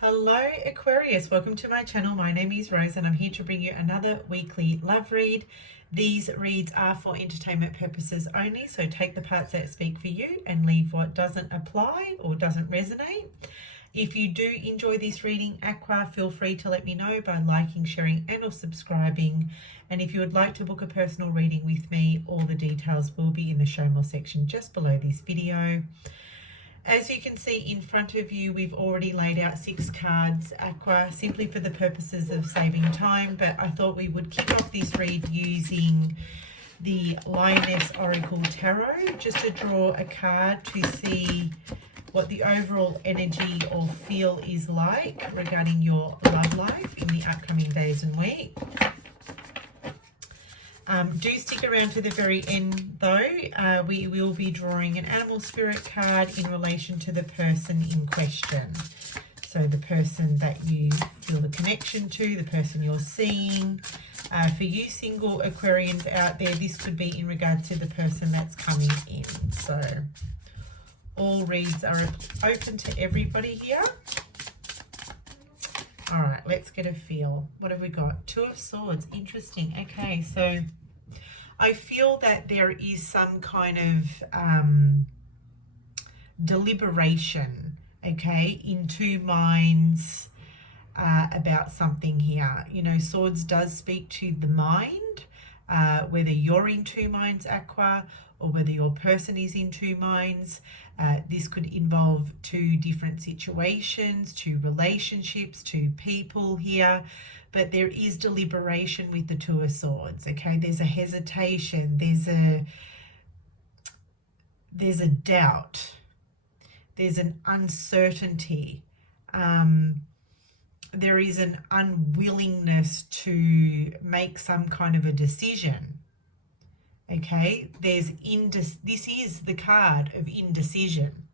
Hello Aquarius, welcome to my channel. My name is Rose and I'm here to bring you another weekly love read. These reads are for entertainment purposes only, so take the parts that speak for you and leave what doesn't apply or doesn't resonate. If you do enjoy this reading, Aqua, feel free to let me know by liking, sharing and or subscribing. And if you would like to book a personal reading with me, all the details will be in the show more section just below this video. As you can see in front of you, we've already laid out 6 cards, Aqua, simply for the purposes of saving time, but I thought we would kick off this read using the Lioness Oracle Tarot, just to draw a card to see what the overall energy or feel is like regarding your love life in the upcoming days and week. Do stick around to the very end though. We will be drawing an animal spirit card in relation to the person in question. So the person that you feel the connection to, the person you're seeing. For you single Aquarians out there, this could be in regard to the person that's coming in. So all reads are open to everybody here. All right, let's get a feel. What have we got? 2 of Swords. Interesting. Okay, so I feel that there is some kind of deliberation, okay, in 2 minds about something here. You know, Swords does speak to the mind, whether you're in 2 minds, Aqua, or whether your person is in 2 minds. This could involve 2 different situations, 2 relationships, 2 people here. But there is deliberation with the 2 of Swords, okay? There's a hesitation, there's a doubt, there's an uncertainty. There is an unwillingness to make some kind of a decision. Okay, this is the card of indecision.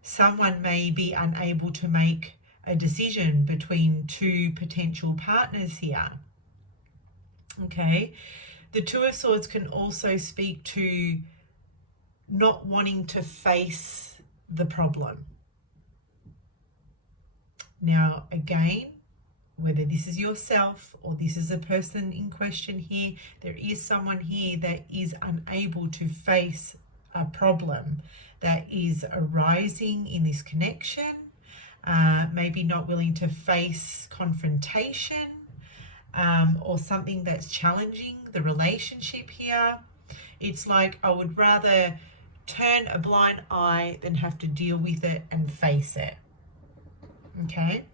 Someone may be unable to make a decision between 2 potential partners here. Okay, the 2 of Swords can also speak to not wanting to face the problem. Now, again, whether this is yourself or this is a person in question here, there is someone here that is unable to face a problem that is arising in this connection, maybe not willing to face confrontation, or something that's challenging the relationship here. It's like, I would rather turn a blind eye than have to deal with it and face it. Okay.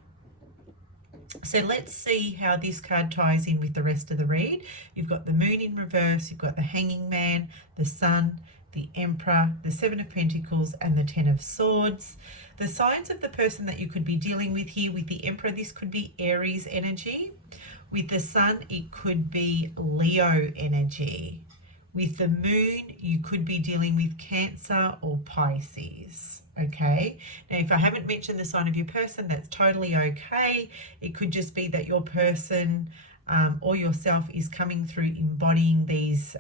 So let's see how this card ties in with the rest of the read. You've got the Moon in reverse, you've got the Hanging Man, the Sun, the Emperor, the 7 of Pentacles, and the 10 of Swords. The signs of the person that you could be dealing with here, with the Emperor, this could be Aries energy. With the Sun, it could be Leo energy. With the Moon, you could be dealing with Cancer or Pisces. Okay, now if I haven't mentioned the sign of your person, that's totally okay. It could just be that your person or yourself is coming through embodying these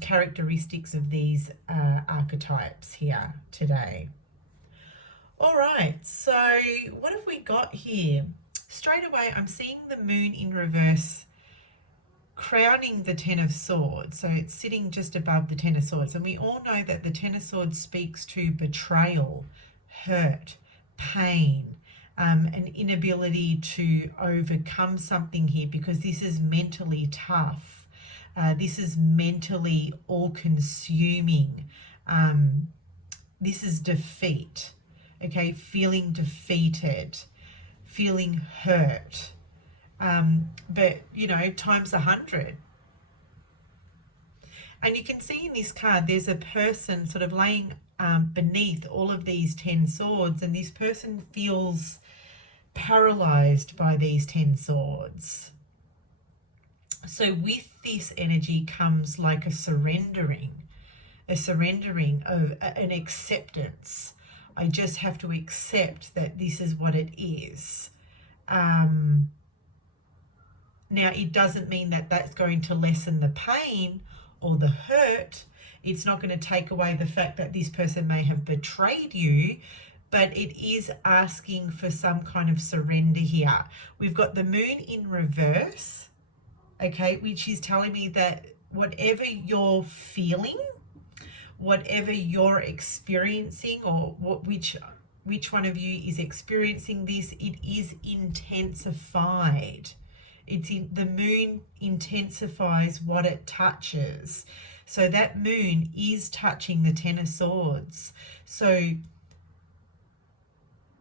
characteristics of these archetypes here today. All right, so what have we got here? Straight away, I'm seeing the Moon in reverse crowning the 10 of Swords. So it's sitting just above the 10 of Swords. And we all know that the 10 of Swords speaks to betrayal, hurt, pain, an inability to overcome something here, because this is mentally tough. This is mentally all-consuming. This is defeat, okay? Feeling defeated, feeling hurt. But, you know, times 100. And you can see in this card, there's a person sort of laying beneath all of these 10 swords, and this person feels paralyzed by these 10 swords. So with this energy comes like a surrendering of an acceptance. I just have to accept that this is what it is. Now, it doesn't mean that that's going to lessen the pain or the hurt. It's not going to take away the fact that this person may have betrayed you, but it is asking for some kind of surrender here. We've got the moon in reverse, okay, which is telling me that whatever you're feeling, whatever you're experiencing, or which one of you is experiencing this, it is intensified. The moon intensifies what it touches. So that moon is touching the Ten of Swords. So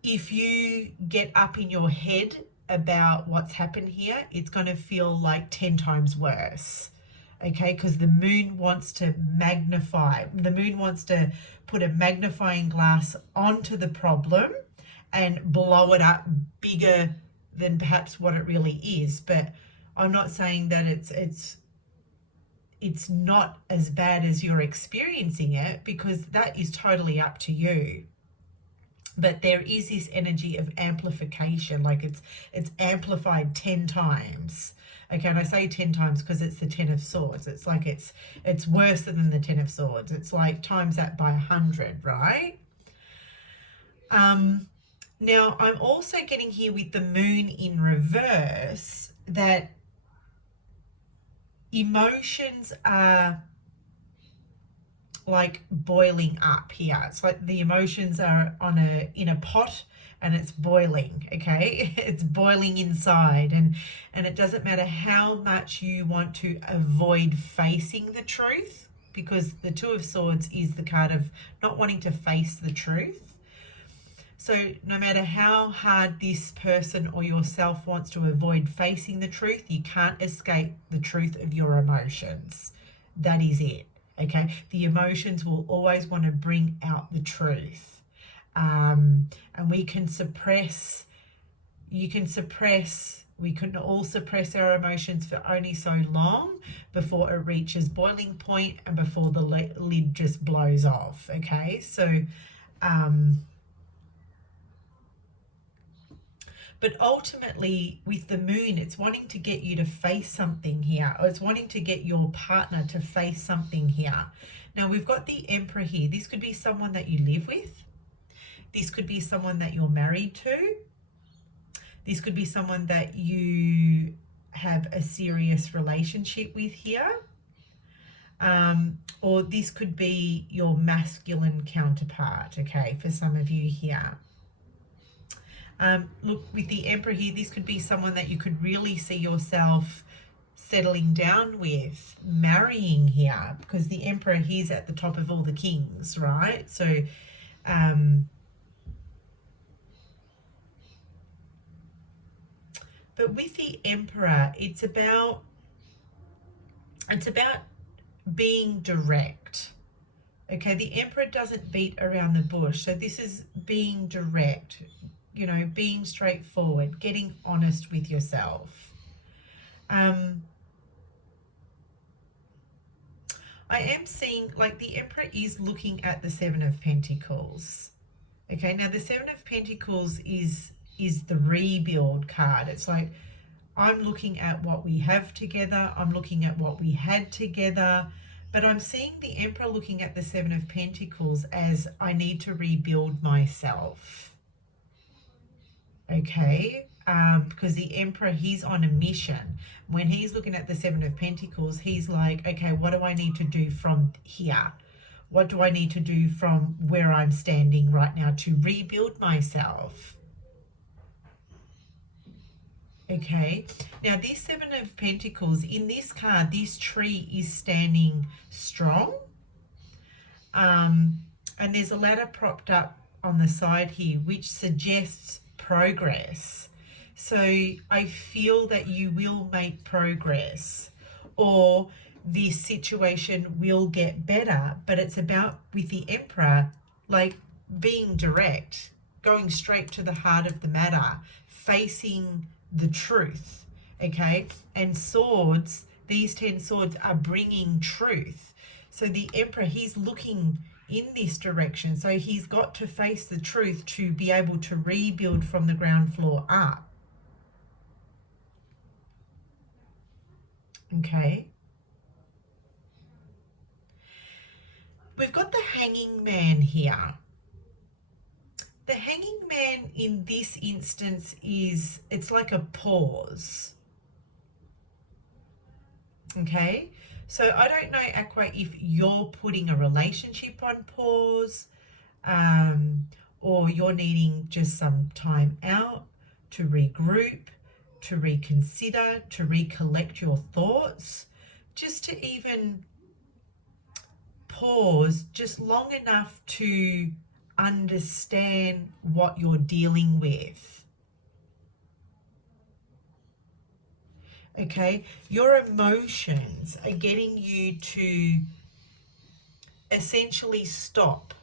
if you get up in your head about what's happened here, it's going to feel like 10 times worse. Okay, because the moon wants to magnify. The moon wants to put a magnifying glass onto the problem and blow it up bigger than perhaps what it really is. But I'm not saying that it's not as bad as you're experiencing it, because that is totally up to you. But there is this energy of amplification, like it's amplified 10 times. Okay, and I say 10 times because it's the 10 of Swords. It's like it's worse than the 10 of Swords. It's like times that by 100, right? Now, I'm also getting here with the moon in reverse that emotions are like boiling up here. It's like the emotions are in a pot and it's boiling, okay? It's boiling inside, and it doesn't matter how much you want to avoid facing the truth, because the Two of Swords is the card of not wanting to face the truth. So no matter how hard this person or yourself wants to avoid facing the truth, you can't escape the truth of your emotions. That is it, okay? The emotions will always want to bring out the truth. And we can suppress, we can all suppress our emotions for only so long before it reaches boiling point and before the lid just blows off, okay? So, but ultimately with the moon, it's wanting to get you to face something here, or it's wanting to get your partner to face something here. Now we've got the Emperor here. This could be someone that you live with. This could be someone that you're married to. This could be someone that you have a serious relationship with here. Or this could be your masculine counterpart, okay, for some of you here. Look, with the Emperor here, this could be someone that you could really see yourself settling down with, marrying here, because the Emperor here's at the top of all the kings, right? So, but with the Emperor, it's about being direct. Okay, the Emperor doesn't beat around the bush. So this is being direct, you know, being straightforward, getting honest with yourself. I am seeing, like, the Emperor is looking at the Seven of Pentacles. Okay, now the Seven of Pentacles is the rebuild card. It's like, I'm looking at what we have together. I'm looking at what we had together. But I'm seeing the Emperor looking at the Seven of Pentacles as, I need to rebuild myself. Okay, because the Emperor, he's on a mission. When he's looking at the Seven of Pentacles, he's like, okay, what do I need to do from here? What do I need to do from where I'm standing right now to rebuild myself? Okay, now this Seven of Pentacles, in this card, this tree is standing strong. And there's a ladder propped up on the side here, which suggests progress. So I feel that you will make progress, or this situation will get better. But it's about, with the Emperor, like being direct, going straight to the heart of the matter, facing the truth, okay? And swords, these 10 swords are bringing truth. So the Emperor, he's looking in this direction. So he's got to face the truth to be able to rebuild from the ground floor up. Okay. We've got the Hanging Man here. The Hanging Man in this instance it's like a pause. Okay, so I don't know, Aqua, if you're putting a relationship on pause, or you're needing just some time out to regroup, to reconsider, to recollect your thoughts, just to even pause just long enough to understand what you're dealing with. Okay, your emotions are getting you to essentially stop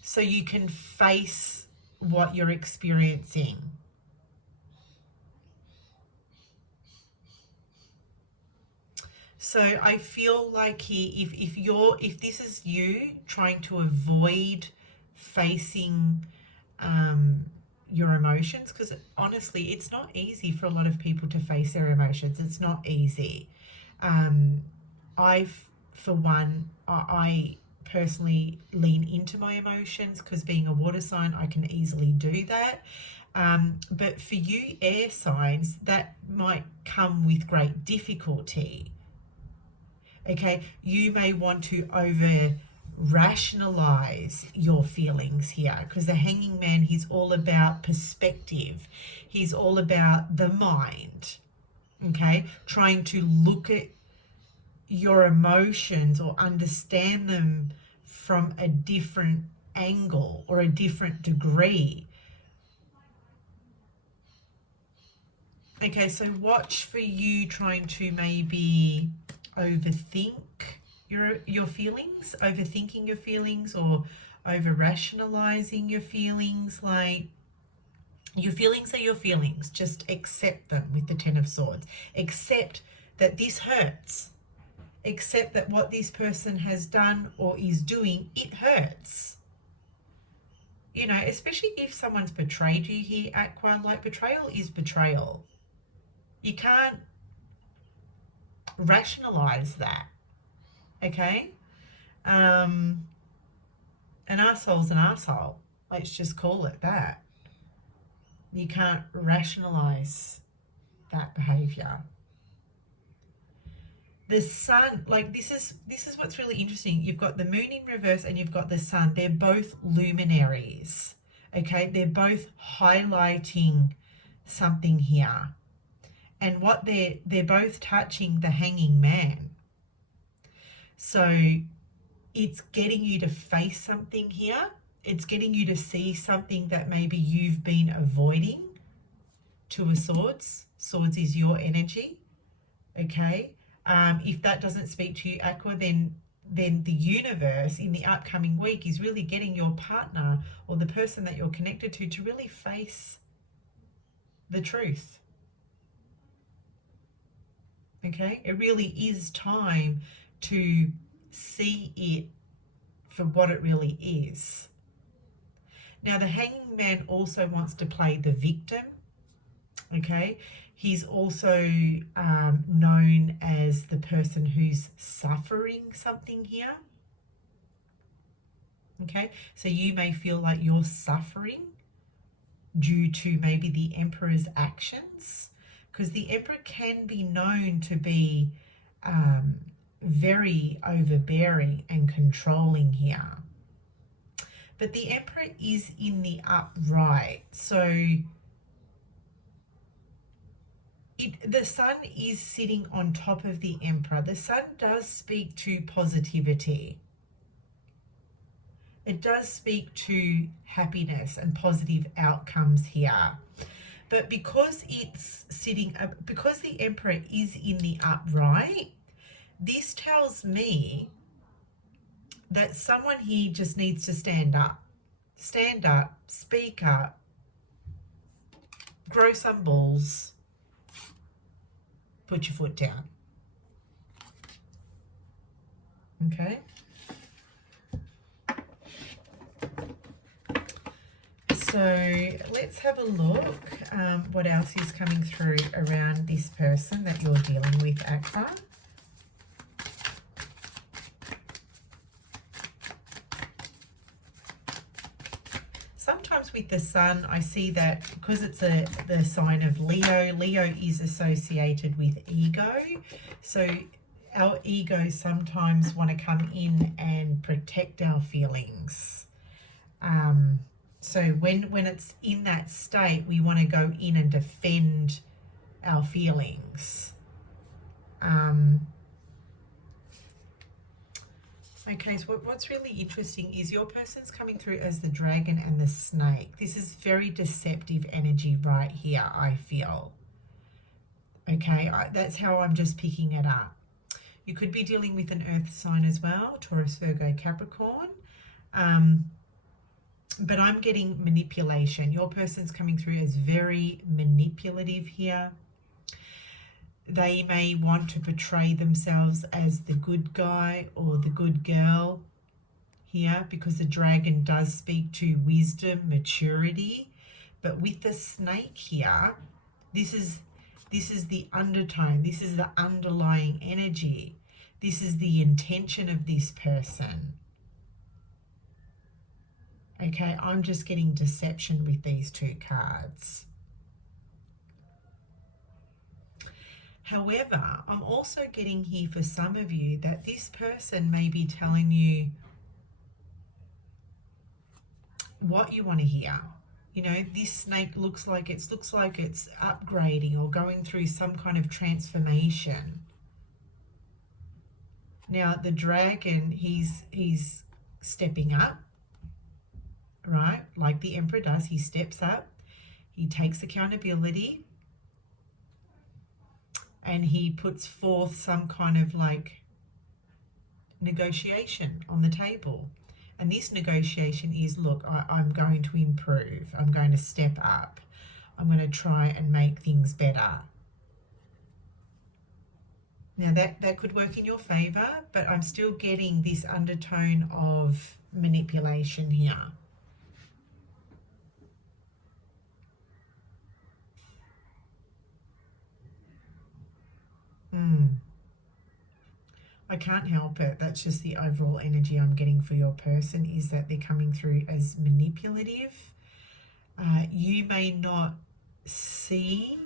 so you can face what you're experiencing. So I feel like here, if this is you trying to avoid facing your emotions, because honestly, it's not easy for a lot of people to face their emotions. It's not easy. For one, I personally lean into my emotions because being a water sign, I can easily do that. But for you air signs, that might come with great difficulty. Okay, you may want to over rationalize your feelings here, because the Hanging Man, he's all about perspective. He's all about the mind. Okay, trying to look at your emotions or understand them from a different angle or a different degree. Okay, so watch for you trying to maybe overthink your feelings, overthinking your feelings, or over rationalizing your feelings. Like, your feelings are your feelings. Just accept them with the Ten of Swords. Accept that this hurts. Accept that what this person has done or is doing, it hurts. You know, especially if someone's betrayed you here, Aqua. Like, betrayal is betrayal. You can't rationalize that. Okay? An arsehole's an arsehole. Let's just call it that. You can't rationalize that behavior. The sun, like, this is what's really interesting. You've got the moon in reverse and you've got the sun. They're both luminaries. Okay? They're both highlighting something here. And what they're both touching the Hanging Man. So it's getting you to face something here. It's getting you to see something that maybe you've been avoiding. Two of Swords. Swords is your energy. Okay. If that doesn't speak to you, Aqua, then the universe in the upcoming week is really getting your partner or the person that you're connected to really face the truth. Okay. It really is time to see it for what it really is. Now, the Hanging Man also wants to play the victim. Okay, he's also known as the person who's suffering something here. Okay, so you may feel like you're suffering due to maybe the Emperor's actions, because the Emperor can be known to be very overbearing and controlling here. But the Emperor is in the upright, so the sun is sitting on top of the Emperor. The sun does speak to positivity. It does speak to happiness and positive outcomes here. But because it's sitting, because the Emperor is in the upright, this tells me that someone here just needs to stand up, speak up, grow some balls, put your foot down. Okay. So let's have a look what else is coming through around this person that you're dealing with, Aqua. with the sun, I see that because it's the sign of Leo, Leo is associated with ego. So our egos sometimes want to come in and protect our feelings. So when it's in that state, we want to go in and defend our feelings. Okay, so what's really interesting is your person's coming through as the dragon and the snake. This is very deceptive energy right here, I feel. Okay, that's how I'm just picking it up. You could be dealing with an earth sign as well, Taurus, Virgo, Capricorn. But I'm getting manipulation. Your person's coming through as very manipulative here. They may want to portray themselves as the good guy or the good girl here, because the dragon does speak to wisdom, maturity. But with the snake here, this is the undertone. This is the underlying energy. This is the intention of this person. Okay, I'm just getting deception with these two cards. However, I'm also getting here for some of you that this person may be telling you what you want to hear. You know, this snake looks like it's upgrading or going through some kind of transformation. Now, the dragon, he's stepping up, right? Like the Emperor does, he steps up, he takes accountability, and he puts forth some kind of like negotiation on the table. And this negotiation is, look, I'm going to improve. I'm going to step up. I'm going to try and make things better. Now that could work in your favor, but I'm still getting this undertone of manipulation here. I can't help it. That's just the overall energy I'm getting for your person, is that they're coming through as manipulative. You may not see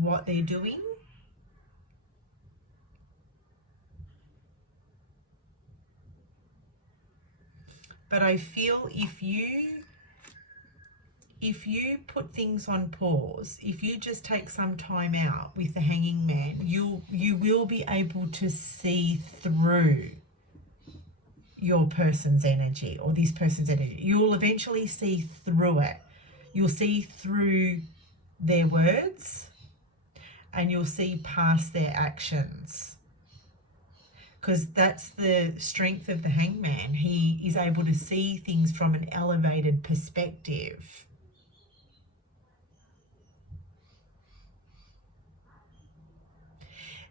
what they're doing. But I feel if you put things on pause, if you just take some time out with the Hanging Man, you will be able to see through your person's energy or this person's energy. You'll eventually see through it. You'll see through their words and you'll see past their actions. Because that's the strength of the Hangman. He is able to see things from an elevated perspective.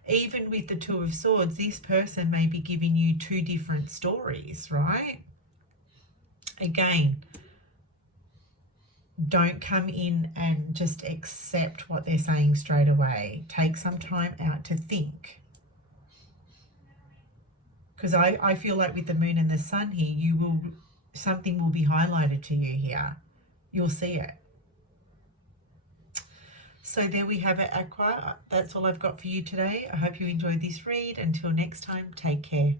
Even with the Two of Swords, this person may be giving you two different stories, right? Again, don't come in and just accept what they're saying straight away. Take some time out to think. Because I feel like with the Moon and the Sun here, something will be highlighted to you here. You'll see it. So there we have it, Aqua. That's all I've got for you today. I hope you enjoyed this read. Until next time, take care.